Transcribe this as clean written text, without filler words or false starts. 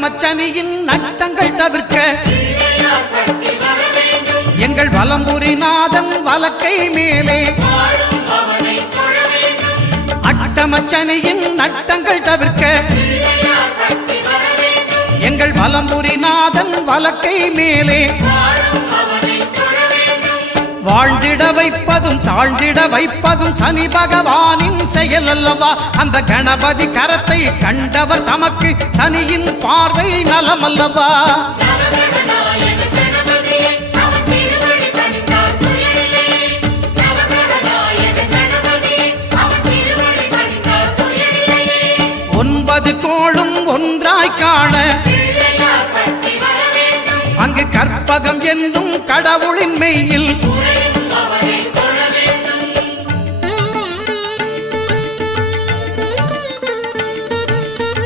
அட்டமச்சனியின் நட்டங்கள் தவிர்க்க எங்கள் வலம்புரிநாதன் வலக்கை மேலே அட்டமச்சனியின் நட்டங்கள் தவிர்க்க எங்கள் வலம்புரிநாதன் வலக்கை மேலே வாழ்ந்திட வைப்பதும் தாழ்ந்திட வைப்பதும் சனி பகவானின் செயல் அல்லவா. அந்த கணபதி கரத்தை கண்டவர் தமக்கு சனியின் பார்வை நலமல்லவா. ஒன்பது கோளும் ஒன்றாய் காண அங்கு கற்பகம் என்னும் கடவுளின் மெய்யில்